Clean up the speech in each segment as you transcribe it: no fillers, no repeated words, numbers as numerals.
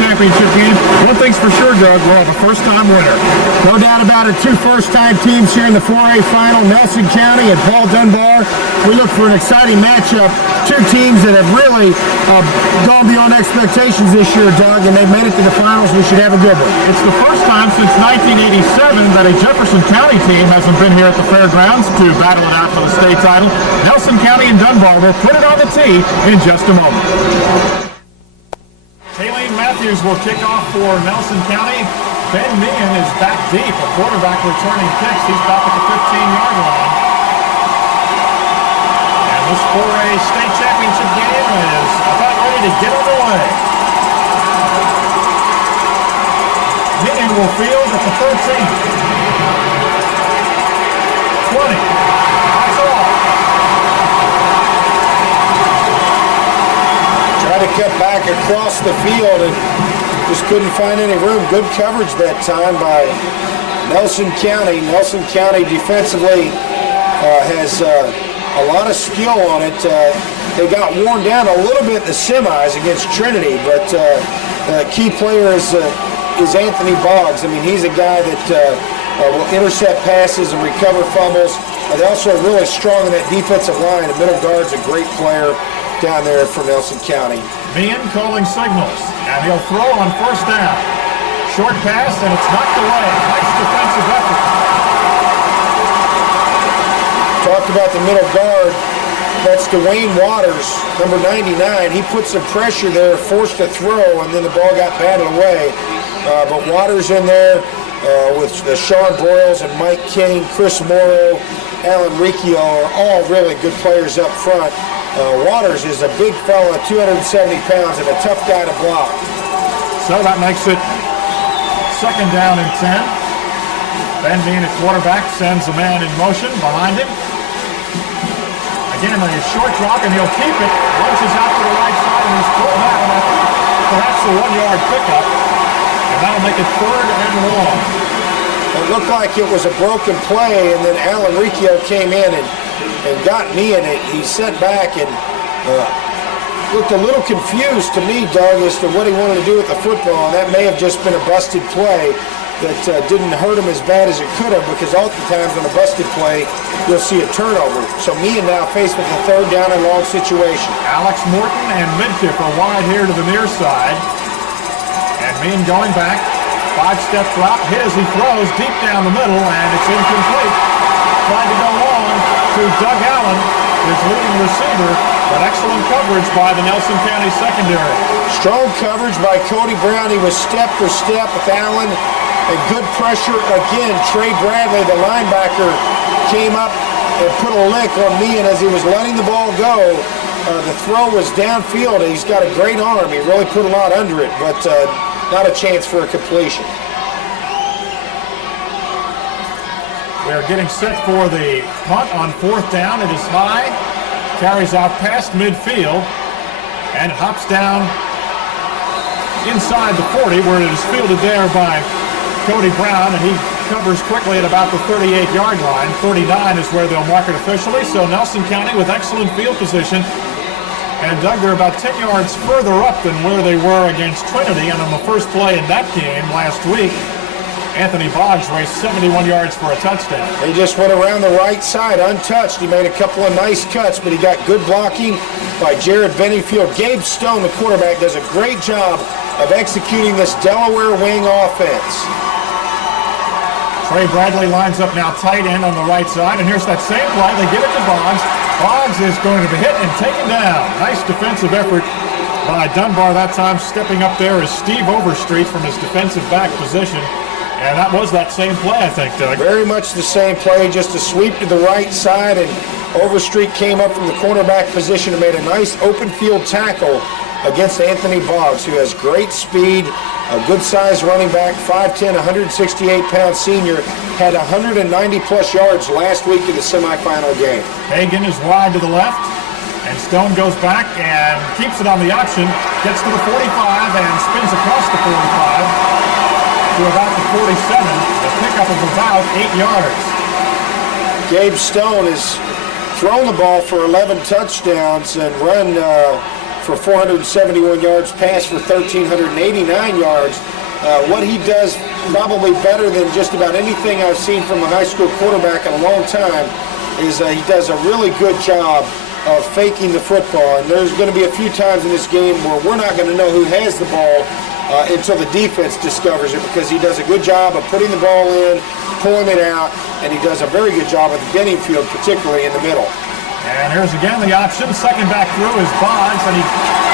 championship game. One thing's for sure, Doug, we'll have a first-time winner. No doubt about it. Two first-time teams here in the 4A final, Nelson County and Paul Dunbar. We look for an exciting matchup. Two teams that have really gone beyond expectations this year, Doug, and they've made it to the finals. We should have a good one. It's the first time since 1987 that a Jefferson County team hasn't been here at the fairgrounds to battle it out for the state title. Nelson County and Dunbar will put it on the tee in just a moment. Kayleen Matthews will kick off for Nelson County. Ben Meehan is back deep, a quarterback returning kicks. He's back at the 15-yard line. And this 4A state championship game is about ready to get underway. Meehan will field at the 13. 20. That's all. Try to cut back across the field and just couldn't find any room. Good coverage that time by Nelson County. Nelson County defensively has a lot of skill on it. They got worn down a little bit in the semis against Trinity, but the key player is Anthony Boggs. I mean, he's a guy that will intercept passes and recover fumbles. They also are really strong in that defensive line. The middle guard's a great player down there for Nelson County. Meehan calling signals, and he'll throw on first down. Short pass, and it's knocked away. Nice defensive effort. Talked about the middle guard. That's Dwayne Waters, number 99. He put some pressure there, forced a throw, and then the ball got batted away. But Waters in there with Sean Broyles and Mike King, Chris Morrow, Alan Riccio are all really good players up front. Waters is a big fella, 270 pounds, and a tough guy to block. So that makes it second down and 10. Ben Meehan at quarterback sends a man in motion behind him. Again, a short drop, and he'll keep it. Launches out to the right side, and he's pulled out. Perhaps a 1-yard pickup, and that'll make it third and long. It looked like it was a broken play, and then Alan Riccio came in and got me in it. He sat back and looked a little confused to me, Doug, as to what he wanted to do with the football. And that may have just been a busted play that didn't hurt him as bad as it could have, because oftentimes on a busted play, you'll see a turnover. So Meehan now faced with a third down and long situation. Alex Morton and Midkiff are wide here to the near side. And Meehan going back. 5-step drop, hit as he throws deep down the middle, and it's incomplete. Trying to go long to Doug Allen, his leading receiver, but excellent coverage by the Nelson County secondary. Strong coverage by Cody Brown. He was step for step with Allen, and good pressure again. Trey Bradley, the linebacker, came up and put a lick on Meehan as he was letting the ball go. The throw was downfield. He's got a great arm. He really put a lot under it, but not a chance for a completion. We are getting set for the punt on fourth down. It is high, carries out past midfield, and hops down inside the 40, where it is fielded there by Cody Brown, and he covers quickly at about the 38-yard line. 39 is where they'll mark it officially, so Nelson County with excellent field position. And Doug, they're about 10 yards further up than where they were against Trinity. And on the first play in that game last week, Anthony Boggs raced 71 yards for a touchdown. He just went around the right side untouched. He made a couple of nice cuts, but he got good blocking by Jared Bennyfield. Gabe Stone, the quarterback, does a great job of executing this Delaware wing offense. Trey Bradley lines up now tight end on the right side, and here's that same play. They give it to Boggs. Boggs is going to be hit and taken down. Nice defensive effort by Dunbar that time. Stepping up there is Steve Overstreet from his defensive back position. And that was that same play, I think, Doug. Very much the same play, just a sweep to the right side, and Overstreet came up from the cornerback position and made a nice open field tackle against Anthony Boggs, who has great speed, a good-sized running back, 5'10", 168-pound senior, had 190-plus yards last week in the semifinal game. Hagan is wide to the left, and Stone goes back and keeps it on the option, gets to the 45 and spins across the 45 to about the 47, a pickup of about 8 yards. Gabe Stone has thrown the ball for 11 touchdowns and run for 471 yards, passed for 1,389 yards. What he does probably better than just about anything I've seen from a high school quarterback in a long time is he does a really good job of faking the football. And there's going to be a few times in this game where we're not going to know who has the ball until the defense discovers it, because he does a good job of putting the ball in, pulling it out, and he does a very good job with Benningfield, particularly in the middle. And here's again the option. Second back through is Boggs, and he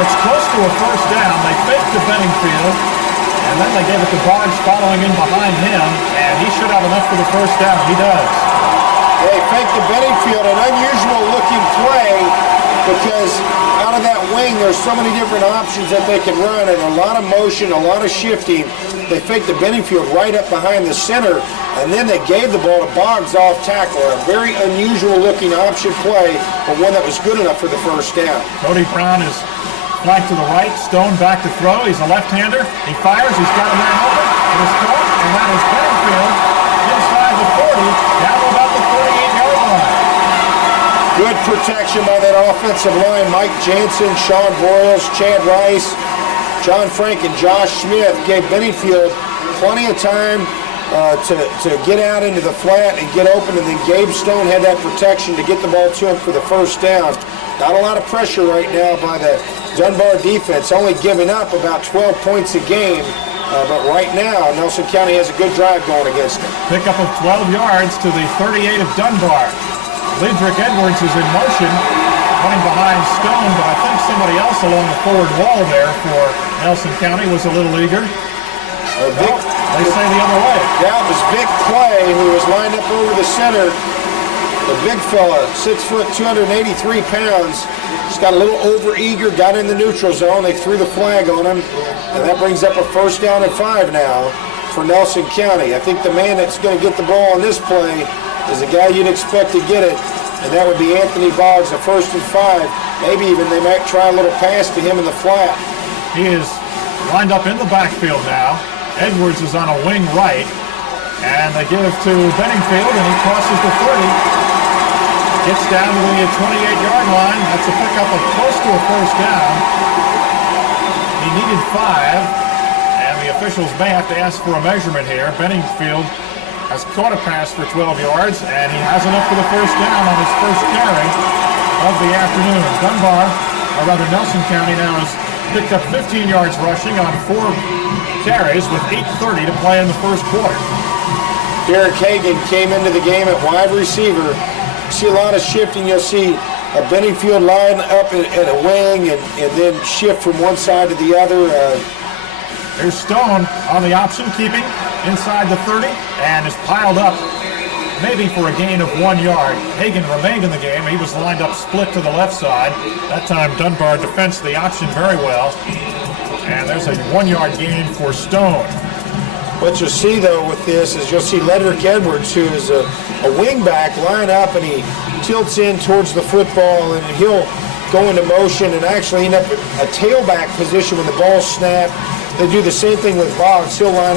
gets close to a first down. They fake to Benningfield, and then they gave it to Boggs following in behind him, and he should have enough for the first down. He does. They fake to Benningfield, an unusual looking play, because out of that wing there's so many different options that they can run, and a lot of motion, a lot of shifting. They fake to Benningfield right up behind the center, and then they gave the ball to Boggs off tackle. A very unusual looking option play, but one that was good enough for the first down. Cody Brown is flanked to the right, Stone back to throw. He's a left-hander. He fires, he's got a man open. It is caught, and that is Benningfield inside the 40, down to about the 48-yard line. Good protection by that offensive line. Mike Jansen, Sean Broyles, Chad Rice, John Frank, and Josh Smith gave Benningfield plenty of time to get out into the flat and get open, and then Gabe Stone had that protection to get the ball to him for the first down. Not a lot of pressure right now by the Dunbar defense, only giving up about 12 points a game, but right now Nelson County has a good drive going against them. Pickup of 12 yards to the 38 of Dunbar. Ledrick Edwards is in motion, running behind Stone, but I think somebody else along the forward wall there for Nelson County was a little eager. They say the other way. Yeah, it was Vic Clay who was lined up over the center. The big fella, 6 foot, 283 pounds. Just got a little over-eager, got in the neutral zone. They threw the flag on him, and that brings up a first down and 5 now for Nelson County. I think the man that's going to get the ball on this play is the guy you'd expect to get it, and that would be Anthony Boggs, a first and 5. Maybe even they might try a little pass to him in the flat. He is lined up in the backfield now. Edwards is on a wing right, and they give it to Benningfield, and he crosses the 30. Gets down to the 28-yard line. That's a pickup of close to a first down. He needed 5, and the officials may have to ask for a measurement here. Benningfield has caught a pass for 12 yards, and he has enough for the first down on his first carry of the afternoon. Dunbar, or rather Nelson County, now has picked up 15 yards rushing on 4 carries with 8:30 to play in the first quarter. Derek Hagan came into the game at wide receiver. You see a lot of shifting. You'll see a Benningfield line up at a wing and then shift from one side to the other. There's Stone on the option, keeping inside the 30, and is piled up maybe for a gain of 1 yard. Hagan remained in the game. He was lined up split to the left side. That time Dunbar defends the option very well. And there's a 1 yard gain for Stone. What you'll see, though, with this is you'll see Ledrick Edwards, who is a wingback, line up, and he tilts in towards the football, and he'll go into motion and actually end up a tailback position when the ball's snapped. They do the same thing with Boggs. He'll line up